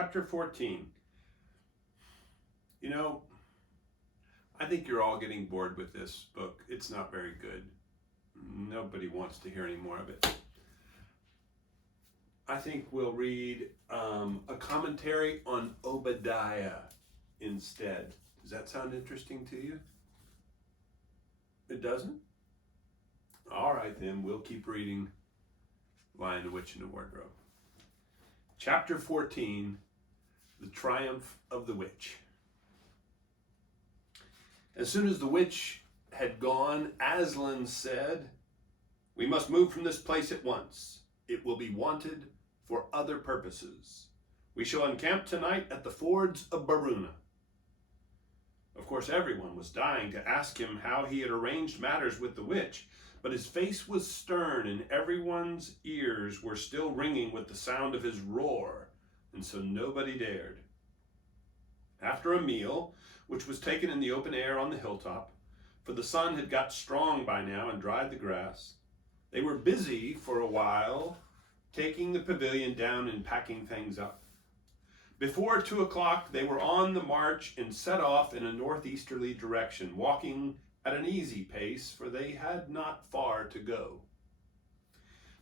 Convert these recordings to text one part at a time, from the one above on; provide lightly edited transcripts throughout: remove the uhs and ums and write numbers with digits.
chapter 14. You know, I think you're all getting bored with this book. It's not very good. Nobody wants to hear any more of it. I think we'll read a commentary on Obadiah instead. Does that sound interesting to you? It doesn't? All right, then we'll keep reading Lion, the Witch, and the Wardrobe. Chapter 14, The Triumph of the Witch. As soon as the witch had gone, Aslan said, "We must move from this place at once. It will be wanted for other purposes. We shall encamp tonight at the fords of Baruna." Of course, everyone was dying to ask him how he had arranged matters with the witch, but his face was stern and everyone's ears were still ringing with the sound of his roar, and so nobody dared. After a meal, which was taken in the open air on the hilltop, for the sun had got strong by now and dried the grass, they were busy for a while taking the pavilion down and packing things up. Before 2 o'clock, they were on the march and set off in a northeasterly direction, walking at an easy pace, for they had not far to go.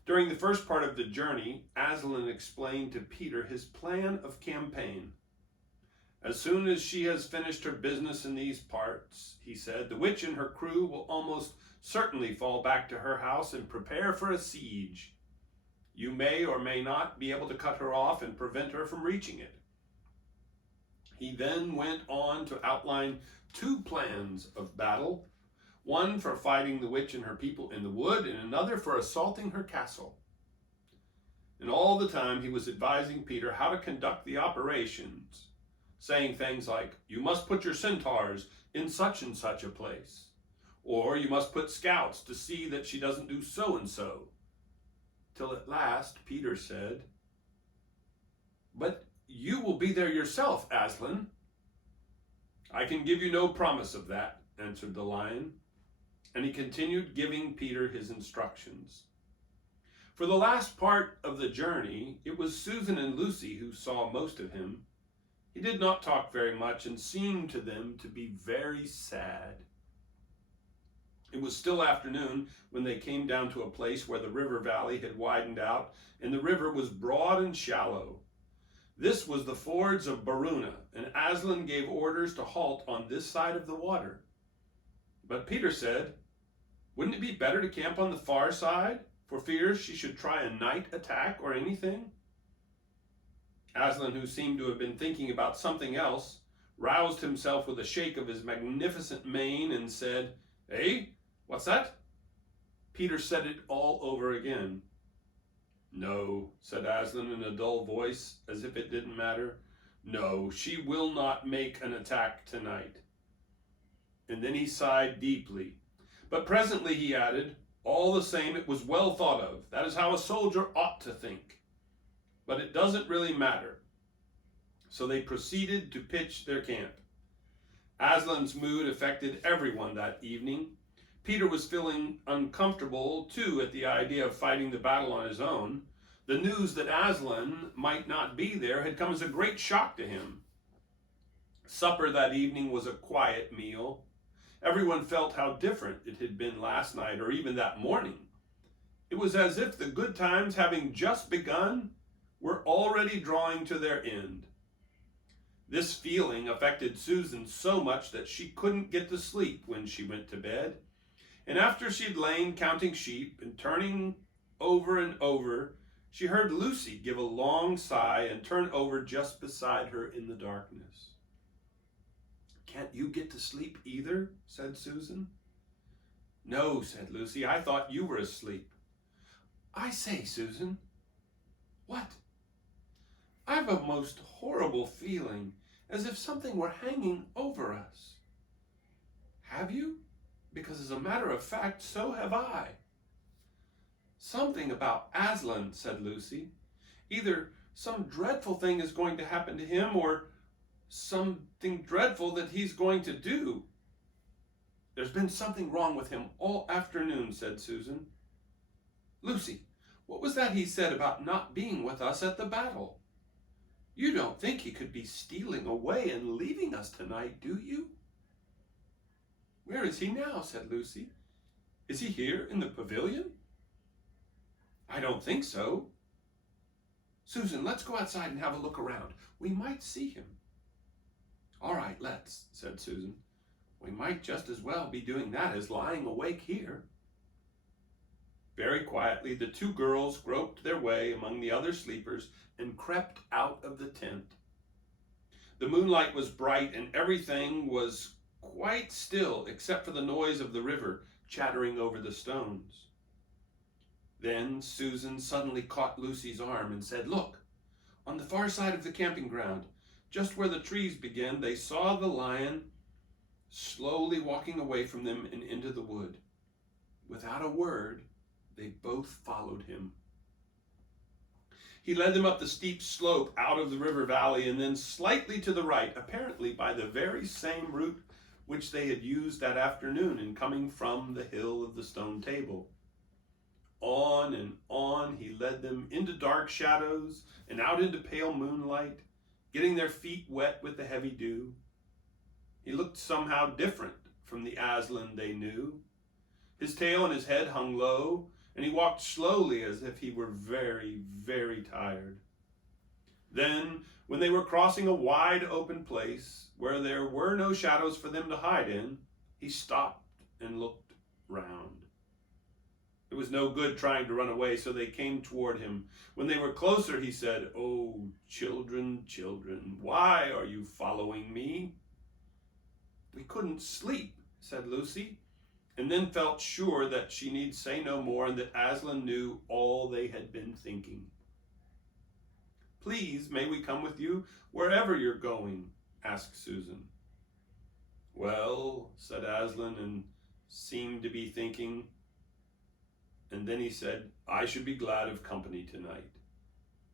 During the first part of the journey, Aslan explained to Peter his plan of campaign. "As soon as she has finished her business in these parts," he said, "the witch and her crew will almost certainly fall back to her house and prepare for a siege. You may or may not be able to cut her off and prevent her from reaching it." He then went on to outline 2 plans of battle, one for fighting the witch and her people in the wood, and another for assaulting her castle. And all the time he was advising Peter how to conduct the operations, saying things like, "You must put your centaurs in such and such a place," or "You must put scouts to see that she doesn't do so and so," till at last Peter said, "But you will be there yourself, Aslan." "I can give you no promise of that," answered the lion, and he continued giving Peter his instructions. For the last part of the journey, it was Susan and Lucy who saw most of him. He did not talk very much and seemed to them to be very sad. It was still afternoon when they came down to a place where the river valley had widened out and the river was broad and shallow. This was the fords of Baruna, and Aslan gave orders to halt on this side of the water. But Peter said, "Wouldn't it be better to camp on the far side, for fear she should try a night attack or anything?" Aslan, who seemed to have been thinking about something else, roused himself with a shake of his magnificent mane and said, "Eh? What's that?" Peter said it all over again. "No," said Aslan in a dull voice, as if it didn't matter. "No, she will not make an attack tonight." And then he sighed deeply. But presently he added, "All the same, it was well thought of. That is how a soldier ought to think. But it doesn't really matter." So they proceeded to pitch their camp. Aslan's mood affected everyone that evening. Peter was feeling uncomfortable, too, at the idea of fighting the battle on his own. The news that Aslan might not be there had come as a great shock to him. Supper that evening was a quiet meal. Everyone felt how different it had been last night or even that morning. It was as if the good times, having just begun, were already drawing to their end. This feeling affected Susan so much that she couldn't get to sleep when she went to bed. And after she'd lain counting sheep and turning over and over, she heard Lucy give a long sigh and turn over just beside her in the darkness. "Can't you get to sleep either?" said Susan. "No," said Lucy, "I thought you were asleep." "I say, Susan." "What?" "I've a most horrible feeling, as if something were hanging over us." "Have you? Because as a matter of fact, so have I." "Something about Aslan," said Lucy. "Either some dreadful thing is going to happen to him, or something dreadful that he's going to do." "There's been something wrong with him all afternoon," said Susan. "Lucy, what was that he said about not being with us at the battle?" You don't think he could be stealing away and leaving us tonight, do you?" "Where is he now?" said Lucy. "Is he here in the pavilion?" "I don't think so." "Susan, let's go outside and have a look around. We might see him." "All right, let's," said Susan. "We might just as well be doing that as lying awake here." Very quietly, the two girls groped their way among the other sleepers and crept out of the tent. The moonlight was bright and everything was quite still except for the noise of the river chattering over the stones. Then Susan suddenly caught Lucy's arm and said, "Look, on the far side of the camping ground, just where the trees begin, they saw the lion slowly walking away from them and into the wood. Without a word, they both followed him. He led them up the steep slope out of the river valley and then slightly to the right, apparently by the very same route which they had used that afternoon in coming from the hill of the stone table. On and on he led them into dark shadows and out into pale moonlight, getting their feet wet with the heavy dew. He looked somehow different from the Aslan they knew. His tail and his head hung low, and he walked slowly as if he were very, very tired. Then, when they were crossing a wide open place where there were no shadows for them to hide in, he stopped and looked round. It was no good trying to run away, so they came toward him. When they were closer, he said, "Oh, children, children, why are you following me?" "We couldn't sleep," said Lucy, and then felt sure that she need say no more and that Aslan knew all they had been thinking. "Please, may we come with you wherever you're going?" asked Susan. "Well," said Aslan, and seemed to be thinking. And then he said, "I should be glad of company tonight.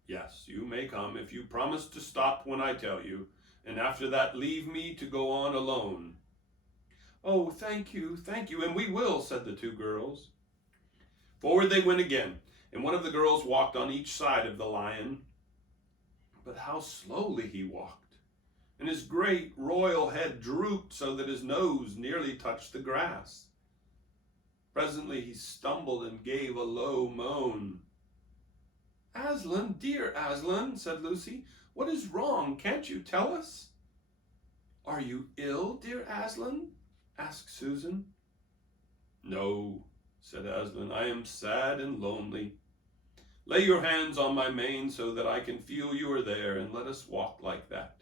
Yes, you may come if you promise to stop when I tell you, and after that leave me to go on alone." "Oh, thank you, and we will," said the two girls. Forward they went again, and one of the girls walked on each side of the lion. But how slowly he walked, and his great royal head drooped so that his nose nearly touched the grass. Presently he stumbled and gave a low moan. "Aslan, dear Aslan," said Lucy, "what is wrong? Can't you tell us?" "Are you ill, dear Aslan?" asked Susan. "No," said Aslan, "I am sad and lonely. Lay your hands on my mane so that I can feel you are there, and let us walk like that."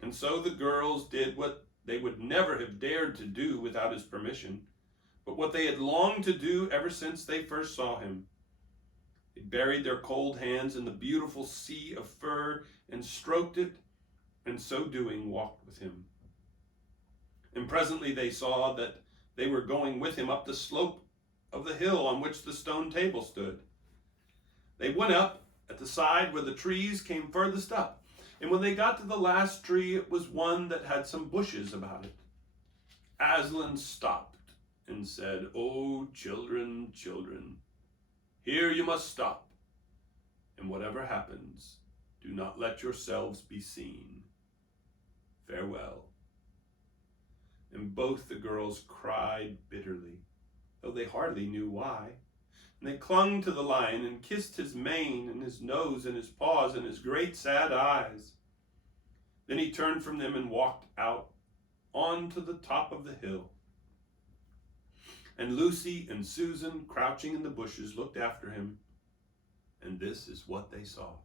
And so the girls did what they would never have dared to do without his permission, but what they had longed to do ever since they first saw him. They buried their cold hands in the beautiful sea of fur and stroked it, and so doing walked with him. And presently they saw that they were going with him up the slope of the hill on which the stone table stood. They went up at the side where the trees came furthest up, and when they got to the last tree, it was one that had some bushes about it. Aslan stopped and said, "Oh, children, children, here you must stop, and whatever happens, do not let yourselves be seen. Farewell." And both the girls cried bitterly, though they hardly knew why. And they clung to the lion and kissed his mane and his nose and his paws and his great sad eyes. Then he turned from them and walked out on to the top of the hill. And Lucy and Susan, crouching in the bushes, looked after him, and this is what they saw.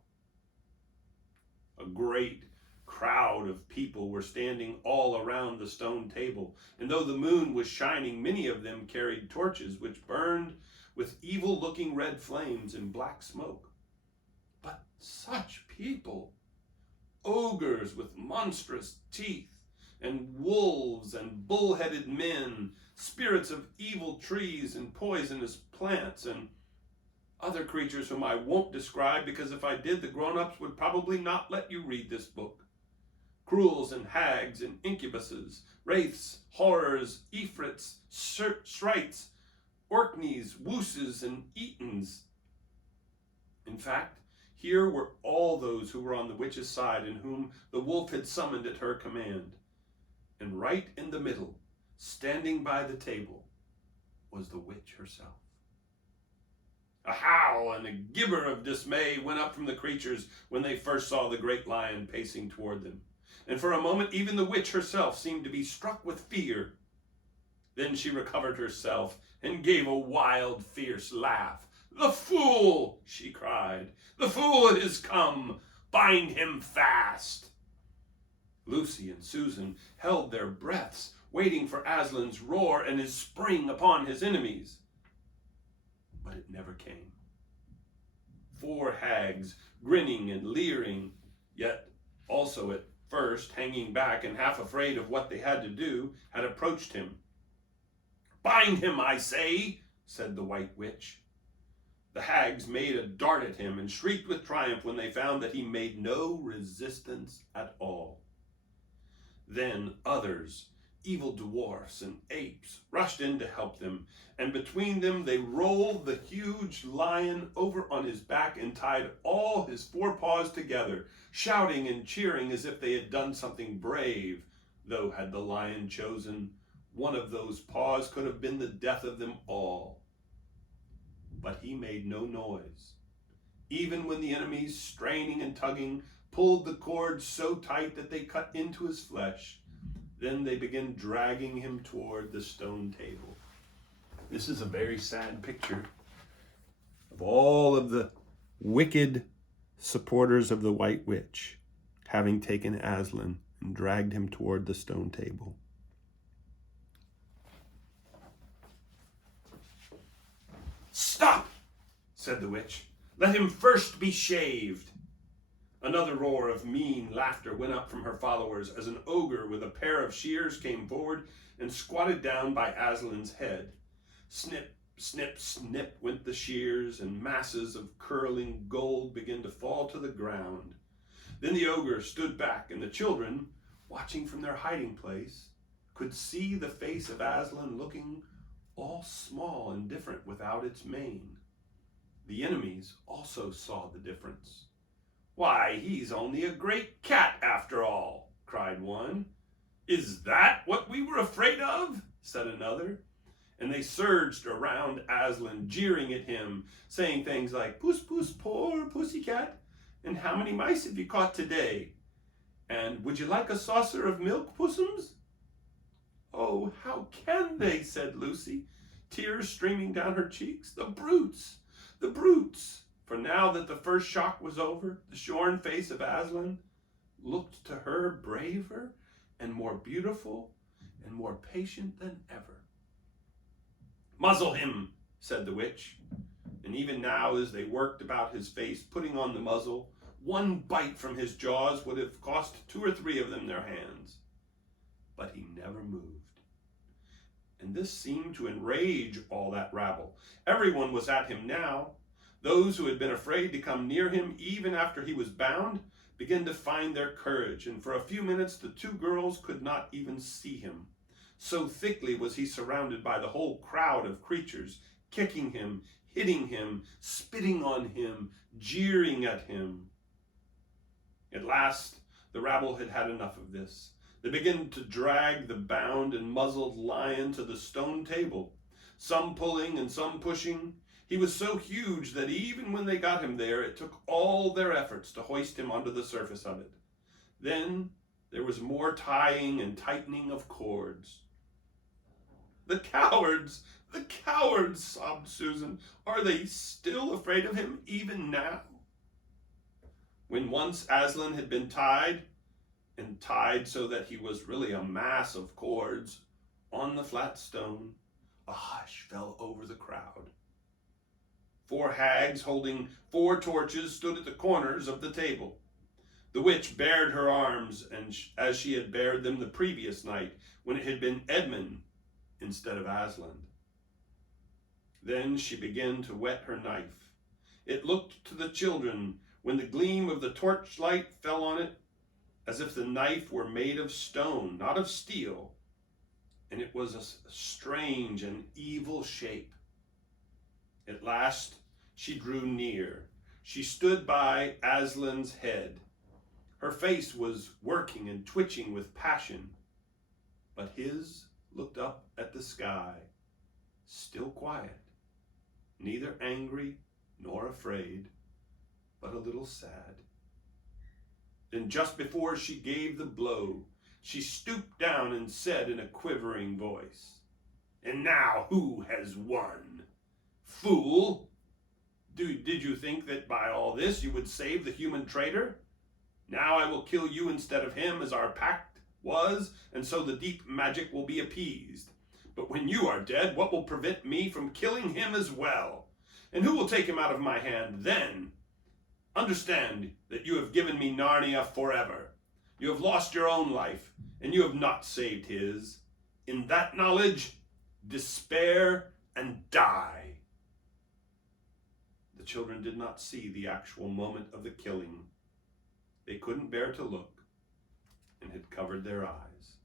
A great crowd of people were standing all around the stone table, and though the moon was shining, many of them carried torches which burned with evil-looking red flames and black smoke. But such people! Ogres with monstrous teeth, and wolves and bull-headed men, spirits of evil trees and poisonous plants, and other creatures whom I won't describe, because if I did, the grown-ups would probably not let you read this book. Cruels and hags and incubuses, wraiths, horrors, ifrits, sprites, orkneys, wooses, and etons. In fact, Here were all those who were on the witch's side and whom the wolf had summoned at her command. And right in the middle, standing by the table, was the witch herself. A howl and a gibber of dismay went up from the creatures when they first saw the great lion pacing toward them. And for a moment, even the witch herself seemed to be struck with fear. Then she recovered herself and gave a wild, fierce laugh. "The fool!" she cried. "The fool is come! Bind him fast!" Lucy and Susan held their breaths, waiting for Aslan's roar and his spring upon his enemies. But it never came. 4 hags, grinning and leering, yet also at first hanging back and half afraid of what they had to do, had approached him. "Bind him, I say," said the White Witch. The hags made a dart at him and shrieked with triumph when they found that he made no resistance at all. Then others, evil dwarfs and apes, rushed in to help them, and between them they rolled the huge lion over on his back and tied all his 4 paws together, shouting and cheering as if they had done something brave, though had the lion chosen, one of those paws could have been the death of them all. But he made no noise, even when the enemies, straining and tugging, pulled the cords so tight that they cut into his flesh. Then they began dragging him toward the stone table. This is a very sad picture of all of the wicked supporters of the White Witch having taken Aslan and dragged him toward the stone table. "Stop," said the witch. "Let him first be shaved." Another roar of mean laughter went up from her followers as an ogre with a pair of shears came forward and squatted down by Aslan's head. Snip, snip, snip went the shears, and masses of curling gold began to fall to the ground. Then the ogre stood back, and the children, watching from their hiding place, could see the face of Aslan looking all small and different without its mane. The enemies also saw the difference. "Why, he's only a great cat after all," cried one. "Is that what we were afraid of?" said another. And they surged around Aslan, jeering at him, saying things like, "Puss, puss, poor pussycat," and "How many mice have you caught today?" and "Would you like a saucer of milk, pussums?" "Oh, how can they?" said Lucy, tears streaming down her cheeks. "The brutes! The brutes!" For now that the first shock was over, the shorn face of Aslan looked to her braver and more beautiful and more patient than ever. "Muzzle him," said the witch. And even now, as they worked about his face, putting on the muzzle, one bite from his jaws would have cost 2 or 3 of them their hands. But he never moved. And this seemed to enrage all that rabble. Everyone was at him now. Those who had been afraid to come near him even after he was bound began to find their courage, and for a few minutes the 2 girls could not even see him. So thickly was he surrounded by the whole crowd of creatures, kicking him, hitting him, spitting on him, jeering at him. At last, the rabble had had enough of this. They began to drag the bound and muzzled lion to the stone table, some pulling and some pushing. He was so huge that even when they got him there, it took all their efforts to hoist him onto the surface of it. Then there was more tying and tightening of cords. "The cowards! The cowards!" sobbed Susan. "Are they still afraid of him even now?" When once Aslan had been tied, and tied so that he was really a mass of cords, on the flat stone, a hush fell over the crowd. 4 hags holding 4 torches stood at the corners of the table. The witch bared her arms, and as she had bared them the previous night, when it had been Edmund instead of Aslan. Then she began to whet her knife. It looked to the children, when the gleam of the torchlight fell on it, as if the knife were made of stone, not of steel, and it was a strange and evil shape. At last she drew near. She stood by Aslan's head. Her face was working and twitching with passion, but his looked up at the sky, still quiet, neither angry nor afraid, but a little sad. Then just before she gave the blow, she stooped down and said in a quivering voice, "And now who has won? Fool! Did you think that by all this you would save the human traitor? Now I will kill you instead of him, as our pact was, and so the deep magic will be appeased. But when you are dead, what will prevent me from killing him as well? And who will take him out of my hand then? Understand that you have given me Narnia forever. You have lost your own life, and you have not saved his. In that knowledge, despair and die." The children did not see the actual moment of the killing. They couldn't bear to look and had covered their eyes.